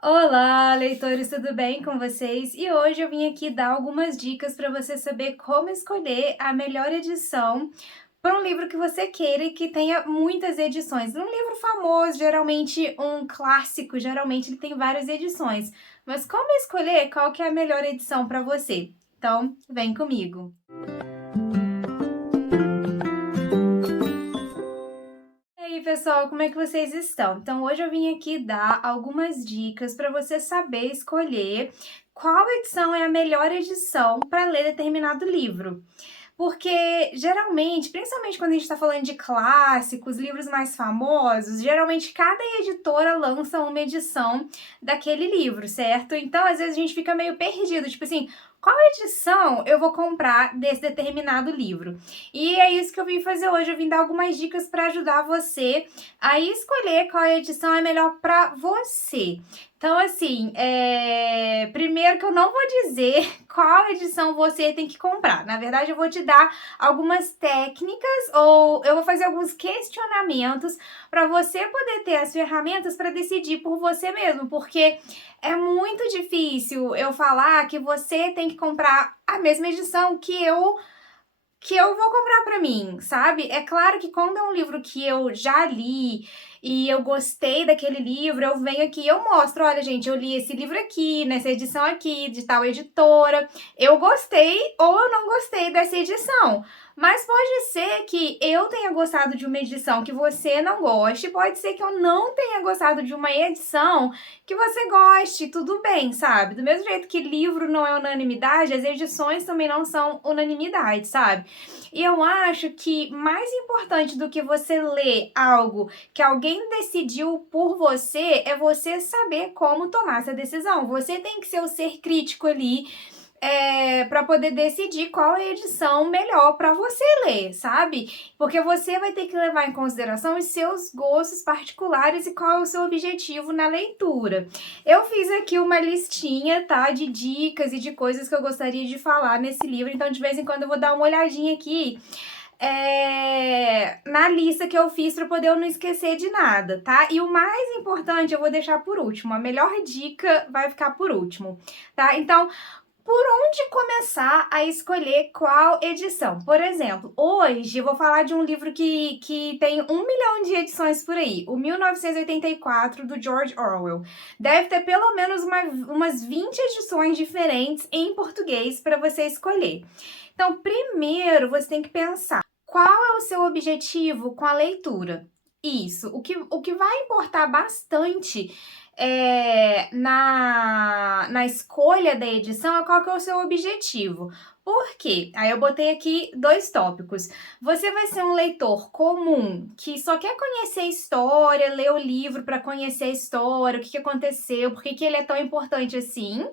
Olá, leitores, tudo bem com vocês? E hoje eu vim aqui dar algumas dicas para você saber como escolher a melhor edição para um livro que você queira e que tenha muitas edições. Um livro famoso, geralmente um clássico, geralmente ele tem várias edições. Mas como escolher qual que é a melhor edição para você? Então, vem comigo. E aí, pessoal, como é que vocês estão? Então, hoje eu vim aqui dar algumas dicas para você saber escolher qual edição é a melhor edição para ler determinado livro. Porque geralmente, principalmente quando a gente está falando de clássicos, livros mais famosos, geralmente cada editora lança uma edição daquele livro, certo? Então, às vezes a gente fica meio perdido, tipo assim, qual edição eu vou comprar desse determinado livro? E é isso que eu vim fazer hoje. Eu vim dar algumas dicas para ajudar você a escolher qual edição é melhor para você. Então, assim, primeiro que eu não vou dizer qual edição você tem que comprar. Na verdade, eu vou te dar algumas técnicas ou eu vou fazer alguns questionamentos para você poder ter as ferramentas para decidir por você mesmo, porque é muito difícil eu falar que você tem que comprar a mesma edição que eu vou comprar pra mim, sabe? É claro que quando é um livro que eu já li e eu gostei daquele livro, eu venho aqui e eu mostro, olha, gente, eu li esse livro aqui, nessa edição aqui, de tal editora. Eu gostei ou eu não gostei dessa edição. Mas pode ser que eu tenha gostado de uma edição que você não goste, pode ser que eu não tenha gostado de uma edição que você goste, tudo bem, sabe? Do mesmo jeito que livro não é unanimidade, as edições também não são unanimidade, sabe? E eu acho que mais importante do que você ler algo que alguém decidiu por você é você saber como tomar essa decisão. Você tem que ser o ser crítico ali para poder decidir qual é a edição melhor para você ler, sabe? Porque você vai ter que levar em consideração os seus gostos particulares e qual é o seu objetivo na leitura. Eu fiz aqui uma listinha, tá, de dicas e de coisas que eu gostaria de falar nesse livro, então de vez em quando eu vou dar uma olhadinha aqui na lista que eu fiz para poder eu não esquecer de nada, tá? E o mais importante eu vou deixar por último, a melhor dica vai ficar por último, tá? Então, por onde começar a escolher qual edição? Por exemplo, hoje eu vou falar de um livro que tem 1 milhão de edições por aí, o 1984, do George Orwell. Deve ter pelo menos umas 20 edições diferentes em português para você escolher. Então, primeiro você tem que pensar, qual é o seu objetivo com a leitura? Isso, o que vai importar bastante na escolha da edição é qual que é o seu objetivo. Por quê? Aí eu botei aqui dois tópicos. Você vai ser um leitor comum, que só quer conhecer a história, ler o livro para conhecer a história, o que aconteceu, por que ele é tão importante assim.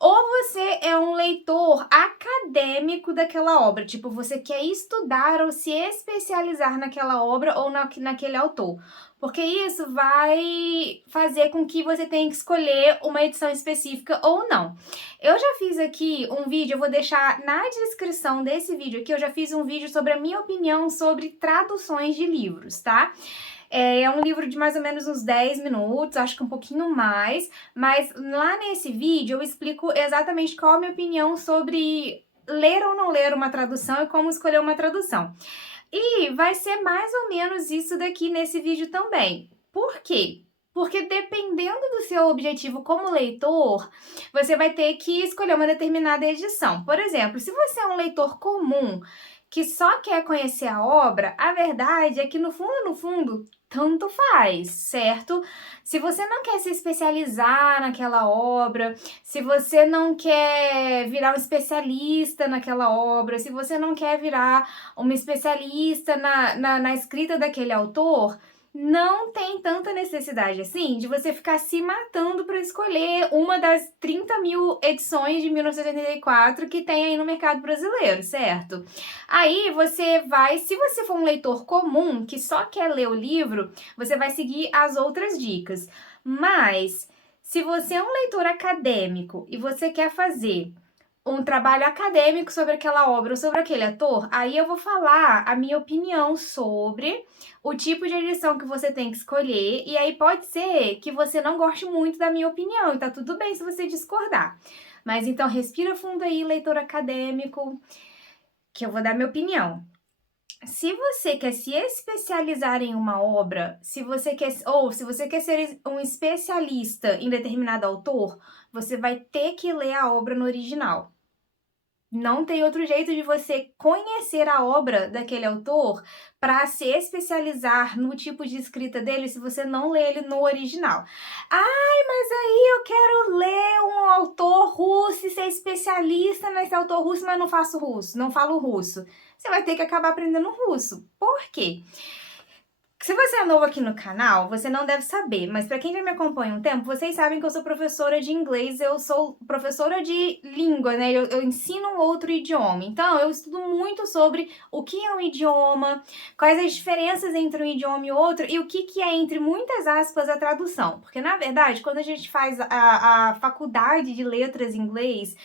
Ou você é um leitor acadêmico daquela obra, tipo, você quer estudar ou se especializar naquela obra ou naquele autor. Porque isso vai fazer com que você tenha que escolher uma edição específica ou não. Eu já fiz aqui um vídeo, eu vou deixar na descrição desse vídeo aqui, eu já fiz um vídeo sobre a minha opinião sobre traduções de livros, tá? É um livro de mais ou menos uns 10 minutos, acho que um pouquinho mais, mas lá nesse vídeo eu explico exatamente qual a minha opinião sobre ler ou não ler uma tradução e como escolher uma tradução. E vai ser mais ou menos isso daqui nesse vídeo também. Por quê? Porque dependendo do seu objetivo como leitor, você vai ter que escolher uma determinada edição. Por exemplo, se você é um leitor comum que só quer conhecer a obra, a verdade é que no fundo, tanto faz, certo? Se você não quer se especializar naquela obra, se você não quer virar um especialista naquela obra, se você não quer virar uma especialista na escrita daquele autor, não tem tanta necessidade assim de você ficar se matando para escolher uma das 30 mil edições de 1984 que tem aí no mercado brasileiro, certo? Aí você vai, se você for um leitor comum que só quer ler o livro, você vai seguir as outras dicas. Mas se você é um leitor acadêmico e você quer fazer um trabalho acadêmico sobre aquela obra ou sobre aquele ator, aí eu vou falar a minha opinião sobre o tipo de edição que você tem que escolher, e aí pode ser que você não goste muito da minha opinião, e tá tudo bem se você discordar. Mas então respira fundo aí, leitor acadêmico, que eu vou dar minha opinião. Se você quer se especializar em uma obra, se você quer ser um especialista em determinado autor, você vai ter que ler a obra no original. Não tem outro jeito de você conhecer a obra daquele autor para se especializar no tipo de escrita dele se você não lê ele no original. Ai, mas aí eu quero ler um autor russo e ser especialista nesse autor russo, mas não faço russo, não falo russo. Você vai ter que acabar aprendendo russo. Por quê? Se você é novo aqui no canal, você não deve saber, mas para quem já me acompanha um tempo, vocês sabem que eu sou professora de inglês, eu sou professora de língua, né? Eu ensino um outro idioma. Então, eu estudo muito sobre o que é um idioma, quais as diferenças entre um idioma e outro e o que é, entre muitas aspas, a tradução. Porque, na verdade, quando a gente faz a faculdade de letras em inglês,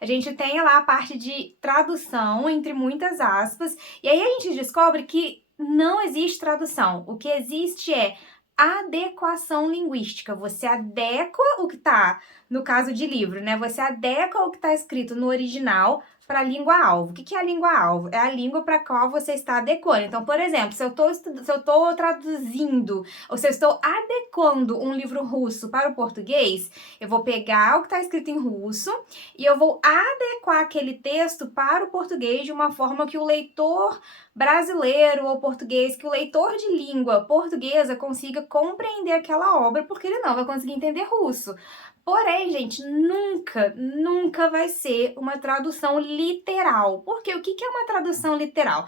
a gente tem lá a parte de tradução, entre muitas aspas, e aí a gente descobre que não existe tradução. O que existe é adequação linguística. Você adequa o que está, no caso de livro, né? Você adequa o que está escrito no original para a língua-alvo. O que é a língua-alvo? É a língua para a qual você está adequando. Então, por exemplo, se eu estou traduzindo, ou se eu estou adequando um livro russo para o português, eu vou pegar o que está escrito em russo e eu vou adequar aquele texto para o português de uma forma que o leitor brasileiro ou português, que o leitor de língua portuguesa consiga compreender aquela obra, porque ele não vai conseguir entender russo. Porém, gente, nunca vai ser uma tradução literal. Porque o que é uma tradução literal?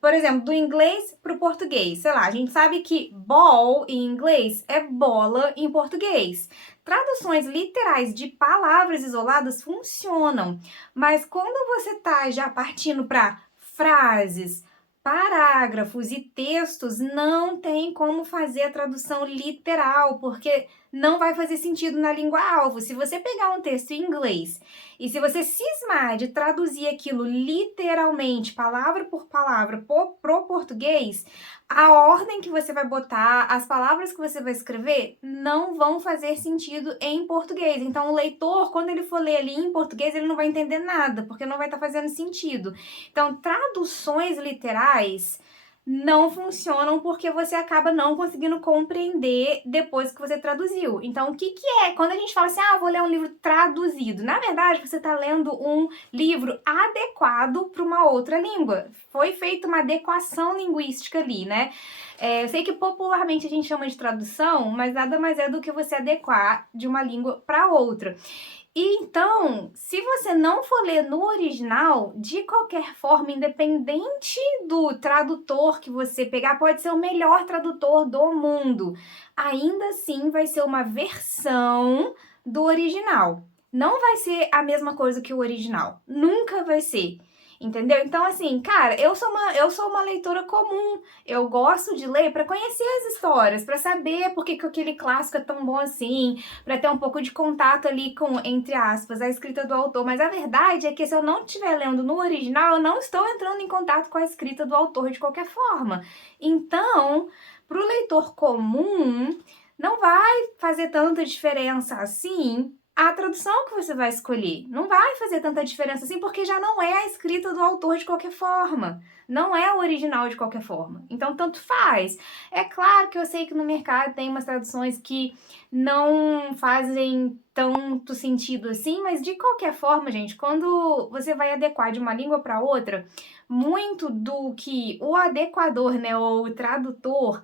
Por exemplo, do inglês para o português. Sei lá, a gente sabe que ball em inglês é bola em português. Traduções literais de palavras isoladas funcionam, mas quando você tá já partindo para frases, parágrafos e textos, não tem como fazer a tradução literal, porque não vai fazer sentido na língua-alvo. Se você pegar um texto em inglês e se você cismar de traduzir aquilo literalmente, palavra por palavra, pro português, a ordem que você vai botar, as palavras que você vai escrever, não vão fazer sentido em português. Então, o leitor, quando ele for ler ali em português, ele não vai entender nada, porque não vai estar fazendo sentido. Então, traduções literais não funcionam porque você acaba não conseguindo compreender depois que você traduziu. Então, o que é? Quando a gente fala assim, vou ler um livro traduzido, na verdade, você está lendo um livro adequado para uma outra língua. Foi feita uma adequação linguística ali, né? Eu sei que popularmente a gente chama de tradução, mas nada mais é do que você adequar de uma língua para outra. E então, se você não for ler no original, de qualquer forma, independente do tradutor que você pegar, pode ser o melhor tradutor do mundo, ainda assim vai ser uma versão do original. Não vai ser a mesma coisa que o original. Nunca vai ser. Entendeu? Então, assim, cara, eu sou uma leitora comum. Eu gosto de ler para conhecer as histórias, para saber por que aquele clássico é tão bom assim, para ter um pouco de contato ali com, entre aspas, a escrita do autor. Mas a verdade é que se eu não estiver lendo no original, eu não estou entrando em contato com a escrita do autor de qualquer forma. Então, para o leitor comum, não vai fazer tanta diferença assim a tradução que você vai escolher. Não vai fazer tanta diferença assim, porque já não é a escrita do autor de qualquer forma. Não é o original de qualquer forma. Então, tanto faz. É claro que eu sei que no mercado tem umas traduções que não fazem tanto sentido assim, mas de qualquer forma, gente, quando você vai adequar de uma língua para outra, muito do que o adequador, né, ou o tradutor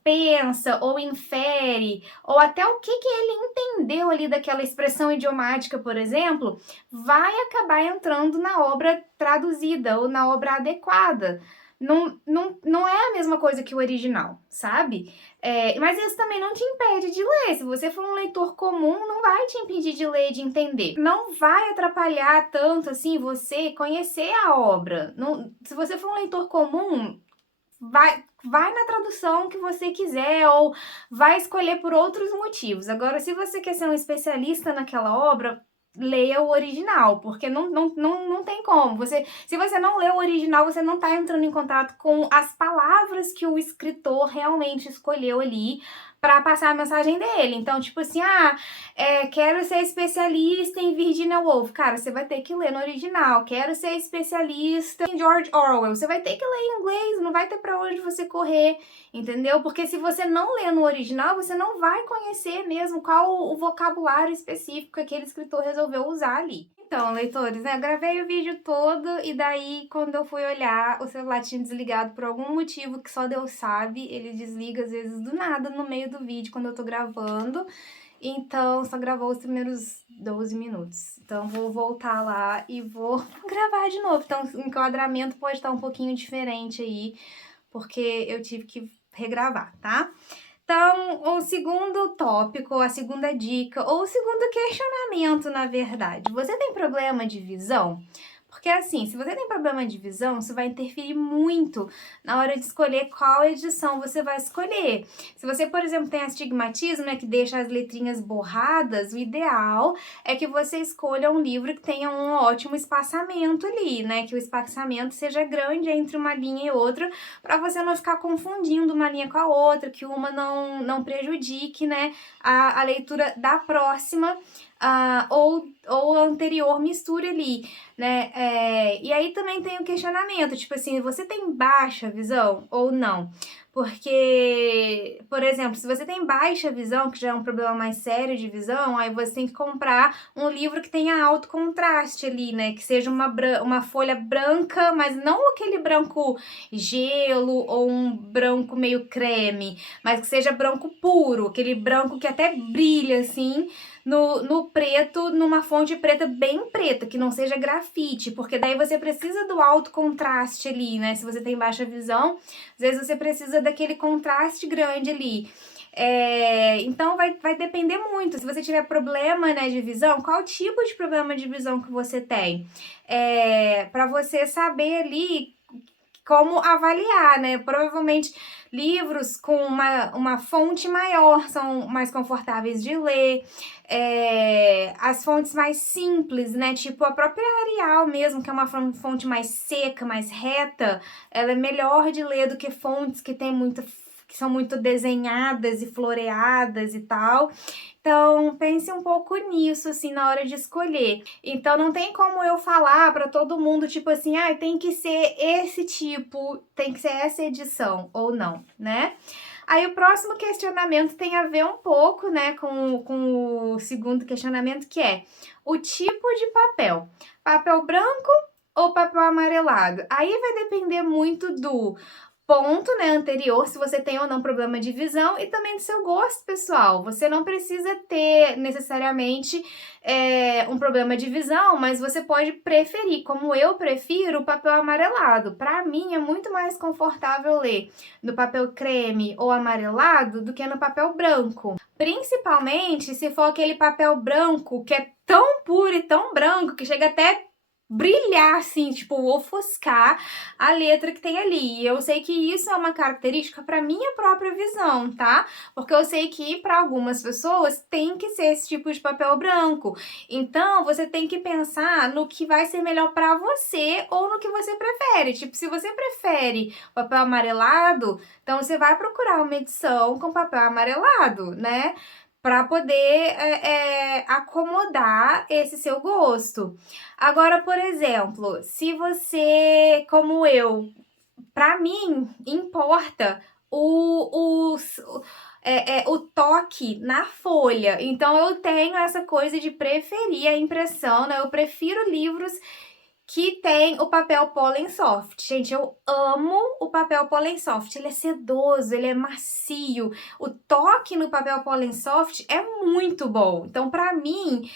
pensa ou infere, ou até o que ele entendeu ali daquela expressão idiomática, por exemplo, vai acabar entrando na obra traduzida ou na obra adequada. Não é a mesma coisa que o original, sabe? Mas isso também não te impede de ler. Se você for um leitor comum, não vai te impedir de ler e de entender. Não vai atrapalhar tanto assim você conhecer a obra. Não, se você for um leitor comum, vai na tradução que você quiser ou vai escolher por outros motivos. Agora, se você quer ser um especialista naquela obra, leia o original, porque não tem como. Se você não lê o original, você não tá entrando em contato com as palavras que o escritor realmente escolheu ali para passar a mensagem dele. Então, tipo assim, quero ser especialista em Virginia Woolf. Cara, você vai ter que ler no original. Quero ser especialista em George Orwell. Você vai ter que ler em inglês, não vai ter pra onde você correr, entendeu? Porque se você não lê no original, você não vai conhecer mesmo qual o vocabulário específico que aquele escritor resolveu usar ali. Então, leitores, né, eu gravei o vídeo todo e daí, quando eu fui olhar, o celular tinha desligado por algum motivo que só Deus sabe. Ele desliga, às vezes, do nada, no meio do vídeo, quando eu tô gravando. Então, só gravou os primeiros 12 minutos. Então, vou voltar lá e vou gravar de novo. Então, o enquadramento pode estar um pouquinho diferente aí, porque eu tive que regravar, tá? Então, o segundo tópico, a segunda dica, ou o segundo questionamento, na verdade. Você tem problema de visão? Porque assim, se você tem problema de visão, isso vai interferir muito na hora de escolher qual edição você vai escolher. Se você, por exemplo, tem astigmatismo, né, que deixa as letrinhas borradas, o ideal é que você escolha um livro que tenha um ótimo espaçamento ali, né, que o espaçamento seja grande entre uma linha e outra, para você não ficar confundindo uma linha com a outra, que uma não prejudique, né, a leitura da próxima. Ou a anterior mistura ali, né? E aí também tem o questionamento, tipo assim, você tem baixa visão ou não? Porque, por exemplo, se você tem baixa visão, que já é um problema mais sério de visão, aí você tem que comprar um livro que tenha alto contraste ali, né? Que seja uma folha branca, mas não aquele branco gelo ou um branco meio creme, mas que seja branco puro, aquele branco que até brilha assim no preto, numa fonte preta bem preta, que não seja grafite, porque daí você precisa do alto contraste ali, né? Se você tem baixa visão, às vezes você precisa daquele contraste grande ali. Então vai depender muito. Se você tiver problema, né, de visão, qual tipo de problema de visão que você tem? Para você saber ali como avaliar, né? Provavelmente livros com uma fonte maior são mais confortáveis de ler. As fontes mais simples, né? Tipo a própria Arial mesmo, que é uma fonte mais seca, mais reta, ela é melhor de ler do que fontes que são muito desenhadas e floreadas e tal. Então, pense um pouco nisso, assim, na hora de escolher. Então, não tem como eu falar para todo mundo, tipo assim, tem que ser esse tipo, tem que ser essa edição, ou não, né? Aí, o próximo questionamento tem a ver um pouco, né, com o segundo questionamento, que é o tipo de papel. Papel branco ou papel amarelado? Aí vai depender muito do ponto, né, anterior, se você tem ou não problema de visão, e também do seu gosto pessoal. Você não precisa ter necessariamente um problema de visão, mas você pode preferir, como eu prefiro, o papel amarelado. Para mim é muito mais confortável ler no papel creme ou amarelado do que no papel branco. Principalmente se for aquele papel branco que é tão puro e tão branco que chega até brilhar, assim, tipo, ofuscar a letra que tem ali. E eu sei que isso é uma característica para minha própria visão, tá? Porque eu sei que para algumas pessoas tem que ser esse tipo de papel branco. Então, você tem que pensar no que vai ser melhor para você ou no que você prefere. Tipo, se você prefere papel amarelado, então você vai procurar uma edição com papel amarelado, né? Para poder acomodar esse seu gosto. Agora, por exemplo, se você, como eu, para mim, importa o toque na folha. Então, eu tenho essa coisa de preferir a impressão, né? Eu prefiro livros que tem o papel Pollen Soft. Gente, eu amo o papel Pollen Soft. Ele é sedoso, ele é macio. O toque no papel Pollen Soft é muito bom. Então, para mim,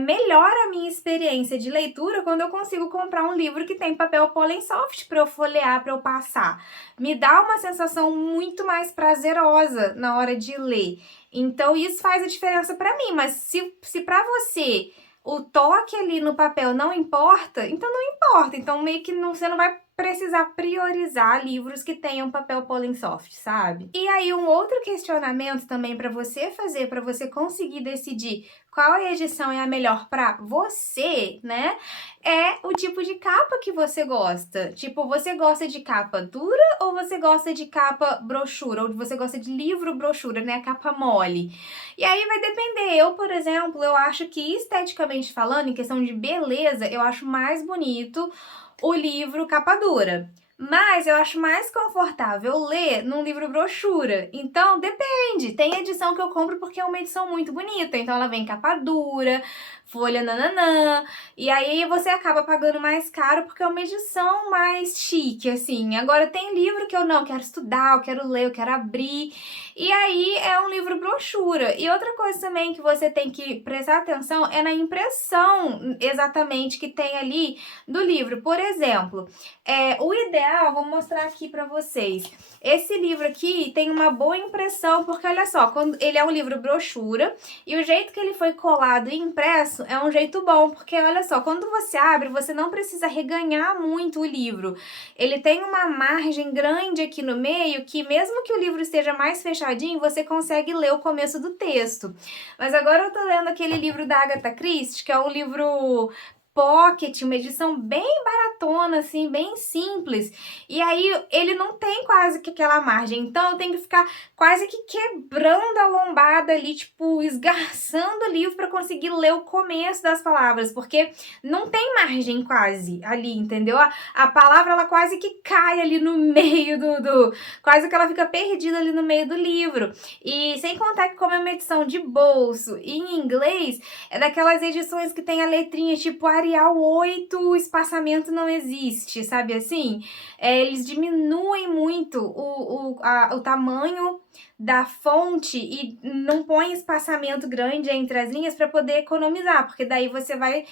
melhora a minha experiência de leitura quando eu consigo comprar um livro que tem papel Pollen Soft para eu folhear, para eu passar. Me dá uma sensação muito mais prazerosa na hora de ler. Então, isso faz a diferença para mim. Mas se para você o toque ali no papel não importa, então não importa. Então, meio que você não vai precisar priorizar livros que tenham papel Pollen Soft, sabe? E aí um outro questionamento também para você fazer, para você conseguir decidir qual edição é a melhor para você, né? É o tipo de capa que você gosta. Tipo, você gosta de capa dura ou você gosta de capa brochura? Ou você gosta de livro brochura, né? Capa mole. E aí vai depender. Eu, por exemplo, eu acho que esteticamente falando, em questão de beleza, eu acho mais bonito o livro capa dura. Mas eu acho mais confortável ler num livro brochura. Então, depende. Tem edição que eu compro porque é uma edição muito bonita. Então, ela vem capa dura, folha nananã. E aí você acaba pagando mais caro porque é uma edição mais chique, assim. Agora, tem livro que eu não quero estudar, eu quero ler, eu quero abrir. E aí é um livro brochura. E outra coisa também que você tem que prestar atenção é na impressão exatamente que tem ali do livro. Por exemplo, o ideal, vou mostrar aqui para vocês. Esse livro aqui tem uma boa impressão, porque olha só, quando ele é um livro brochura e o jeito que ele foi colado e impresso é um jeito bom, porque olha só, quando você abre, você não precisa reganhar muito o livro. Ele tem uma margem grande aqui no meio que mesmo que o livro esteja mais fechadinho, você consegue ler o começo do texto. Mas agora eu tô lendo aquele livro da Agatha Christie, que é um livro pocket, uma edição bem baratona, assim, bem simples. E aí ele não tem quase que aquela margem. Então eu tenho que ficar quase que quebrando a lombada ali, tipo, esgarçando o livro para conseguir ler o começo das palavras, porque não tem margem quase ali, entendeu? A palavra ela quase que cai ali no meio quase que ela fica perdida ali no meio do livro. E sem contar que como é uma edição de bolso e em inglês, é daquelas edições que tem a letrinha tipo Arial 8, o espaçamento não existe, sabe assim? Eles diminuem muito o tamanho da fonte e não põe espaçamento grande entre as linhas para poder economizar, porque daí você vai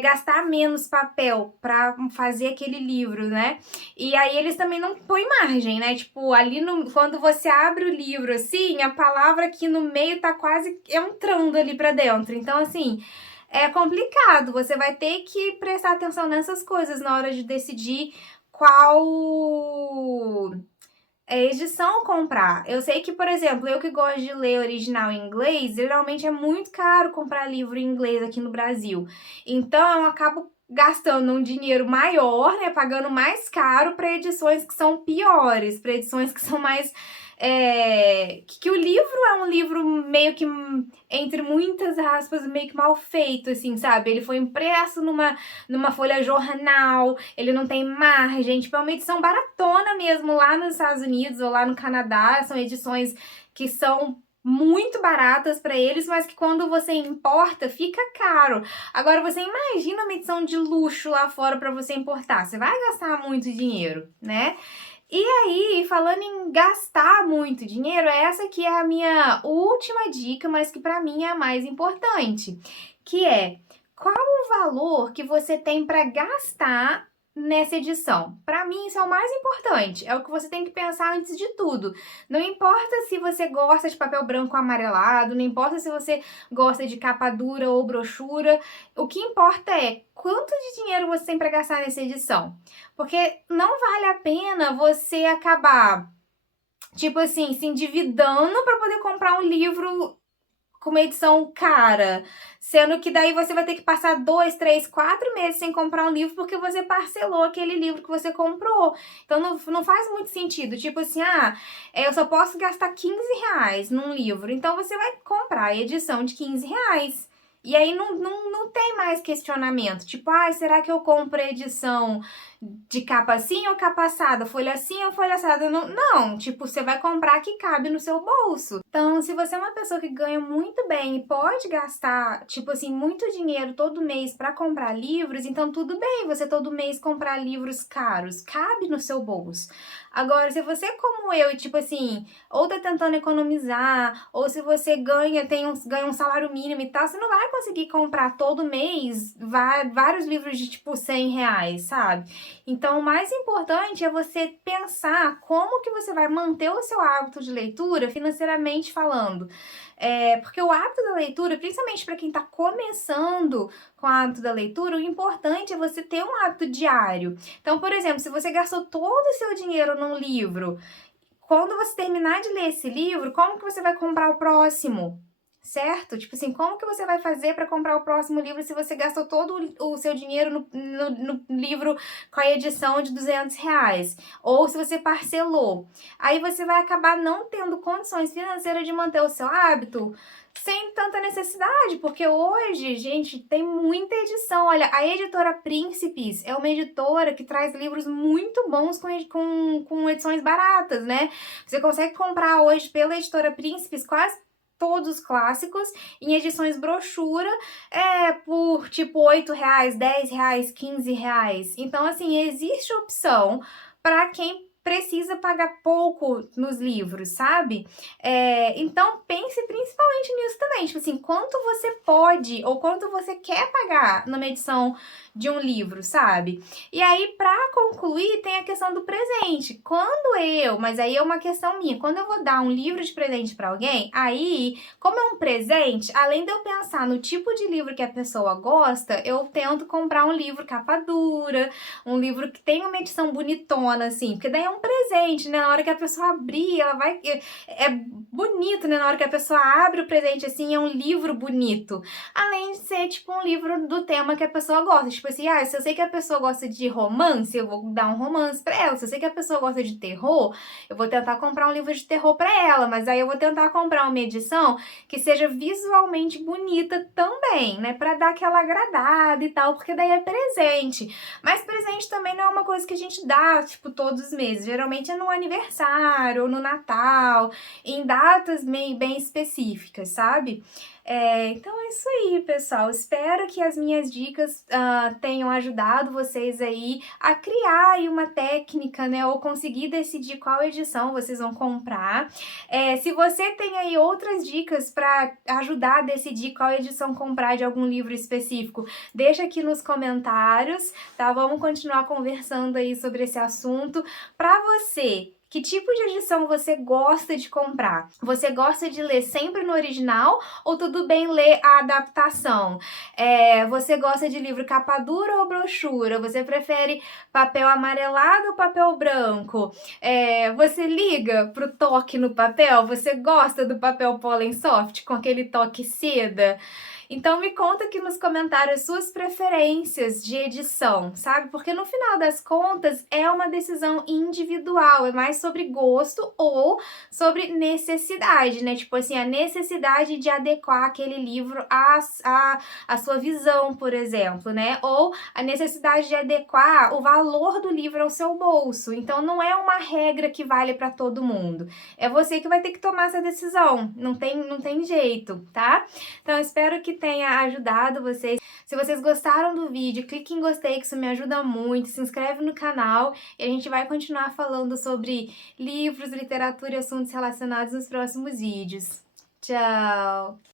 gastar menos papel para fazer aquele livro, né? E aí eles também não põem margem, né? Tipo, ali quando você abre o livro assim, a palavra aqui no meio tá quase entrando ali para dentro. Então, assim, é complicado. Você vai ter que prestar atenção nessas coisas na hora de decidir qual edição comprar. Eu sei que, por exemplo, eu que gosto de ler original em inglês, geralmente é muito caro comprar livro em inglês aqui no Brasil. Então, eu acabo gastando um dinheiro maior, né, pagando mais caro para edições que são piores, para edições que são mais que o livro é um livro meio que, entre muitas aspas, meio que mal feito, assim, sabe? Ele foi impresso numa folha jornal, ele não tem margem, tipo, é uma edição baratona mesmo lá nos Estados Unidos ou lá no Canadá, são edições que são muito baratas para eles, mas que quando você importa fica caro. Agora você imagina uma edição de luxo lá fora para você importar, você vai gastar muito dinheiro, né? E aí, falando em gastar muito dinheiro, essa aqui é a minha última dica, mas que para mim é a mais importante, que é qual o valor que você tem para gastar nessa edição? Para mim, isso é o mais importante, é o que você tem que pensar antes de tudo. Não importa se você gosta de papel branco amarelado, não importa se você gosta de capa dura ou brochura, o que importa é quanto de dinheiro você tem para gastar nessa edição. Porque não vale a pena você acabar, tipo assim, se endividando para poder comprar um livro com uma edição cara, sendo que daí você vai ter que passar 2, 3, 4 meses sem comprar um livro porque você parcelou aquele livro que você comprou. Então não faz muito sentido, tipo assim, eu só posso gastar R$ 15 num livro, então você vai comprar a edição de R$ 15. E aí não tem mais questionamento, tipo, será que eu compro a edição de capa assim ou capa assada, folha assim ou folha assada? Não, tipo, você vai comprar que cabe no seu bolso. Então, se você é uma pessoa que ganha muito bem e pode gastar, tipo assim, muito dinheiro todo mês para comprar livros, então tudo bem você todo mês comprar livros caros, cabe no seu bolso. Agora, se você como eu, tipo assim, ou tá tentando economizar, ou se você ganha um salário mínimo e tal, você não vai conseguir comprar todo mês vários livros de tipo R$ 100, sabe? Então, o mais importante é você pensar como que você vai manter o seu hábito de leitura financeiramente falando. Porque o hábito da leitura, principalmente para quem está começando com o hábito da leitura, o importante é você ter um hábito diário. Então, por exemplo, se você gastou todo o seu dinheiro num livro, quando você terminar de ler esse livro, como que você vai comprar o próximo? Certo? Tipo assim, como que você vai fazer para comprar o próximo livro se você gastou todo o seu dinheiro no livro com a edição de R$ 200? Ou se você parcelou. Aí você vai acabar não tendo condições financeiras de manter o seu hábito sem tanta necessidade, porque hoje, gente, tem muita edição. Olha, a editora Príncipes é uma editora que traz livros muito bons com edições baratas, né? Você consegue comprar hoje pela editora Príncipes quase todos os clássicos em edições brochura por tipo R$ 8, R$ 10, R$ 15. Então, assim, existe opção para quem precisa pagar pouco nos livros, sabe? Então pense principalmente nisso também, tipo assim, quanto você pode ou quanto você quer pagar numa edição de um livro, sabe? E aí, para concluir, tem a questão do presente. Mas aí é uma questão minha, quando eu vou dar um livro de presente para alguém, aí, como é um presente, além de eu pensar no tipo de livro que a pessoa gosta, eu tento comprar um livro capa dura, um livro que tem uma edição bonitona, assim, porque daí é um presente, né? Na hora que a pessoa abrir, ela vai. É bonito, né? Na hora que a pessoa abre o presente, assim, é um livro bonito. Além de ser, tipo, um livro do tema que a pessoa gosta. Tipo assim, se eu sei que a pessoa gosta de romance, eu vou dar um romance pra ela. Se eu sei que a pessoa gosta de terror, eu vou tentar comprar um livro de terror pra ela. Mas aí eu vou tentar comprar uma edição que seja visualmente bonita também, né? Pra dar aquela agradada e tal, porque daí é presente. Mas presente também não é uma coisa que a gente dá, tipo, todos os meses. Geralmente é no aniversário, ou no Natal, em datas meio bem específicas, sabe? Então é isso aí, pessoal. Espero que as minhas dicas tenham ajudado vocês aí a criar aí uma técnica, né? Ou conseguir decidir qual edição vocês vão comprar. Se você tem aí outras dicas para ajudar a decidir qual edição comprar de algum livro específico, deixa aqui nos comentários, tá? Vamos continuar conversando aí sobre esse assunto. Para você, que tipo de edição você gosta de comprar? Você gosta de ler sempre no original ou tudo bem ler a adaptação? Você gosta de livro capa dura ou brochura? Você prefere papel amarelado ou papel branco? Você liga pro toque no papel? Você gosta do papel Pollen Soft com aquele toque seda? Então me conta aqui nos comentários suas preferências de edição, sabe? Porque no final das contas é uma decisão individual, é mais sobre gosto ou sobre necessidade, né? Tipo assim, a necessidade de adequar aquele livro à sua visão, por exemplo, né? Ou a necessidade de adequar o valor do livro ao seu bolso. Então não é uma regra que vale para todo mundo. É você que vai ter que tomar essa decisão. Não tem jeito, tá? Então eu espero que tenha ajudado vocês. Se vocês gostaram do vídeo, clique em gostei, que isso me ajuda muito. Se inscreve no canal e a gente vai continuar falando sobre livros, literatura e assuntos relacionados nos próximos vídeos. Tchau!